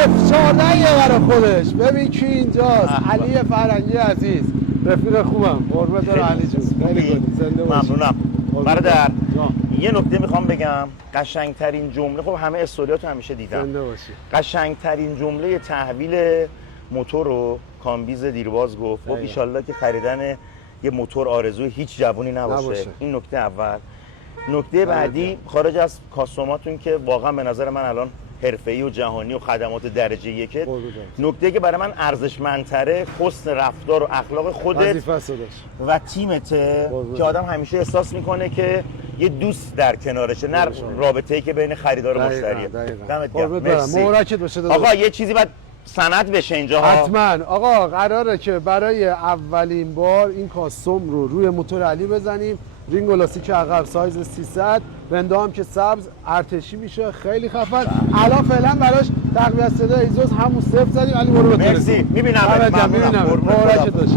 F14 یه برای خودش. ببین کی اینجاست. علی فرنگی عزیز. رفیق خوبم. قربت رو علی جون. خیلی گلی. زنده باشی. ممنونم. برادر یه نکته میخوام بگم. قشنگترین جمله، خب همه استوریاتو همیشه دیدم. زنده باشی. قشنگترین جمله تحویل موتور رو کامبیز دیرباز گفت. خب ان که خریدن یه موتور آرزوی هیچ جوونی نباشه. این نکته اول. نکته بعدی خارج از کاستوماتون که واقعا به نظر من الان حرفه‌ای و جهانی و خدمات درجه یکه، نکته که برای من ارزشمندتره حسن رفتار و اخلاق خودت و تیمته که آدم همیشه احساس میکنه که یه دوست در کنارشه، نه رابطه‌ای که بین خریدار و مشتریه. دمت گرم. مرسی. مبارکت باشه. آقا یه چیزی بعد سند بشه اینجا. حتما آقا قراره که برای اولین بار این کاستوم رو روی موتور علی بزنیم. رینگ و لاستیک عقب سایز 300، رنده هم که سبز ارتشی میشه. خیلی خفن. الان فعلا براش تقویت صدای ایزوز همون صفر زدیم. علی برو بتونه. مرسی. میبینم. مبارکت باشه.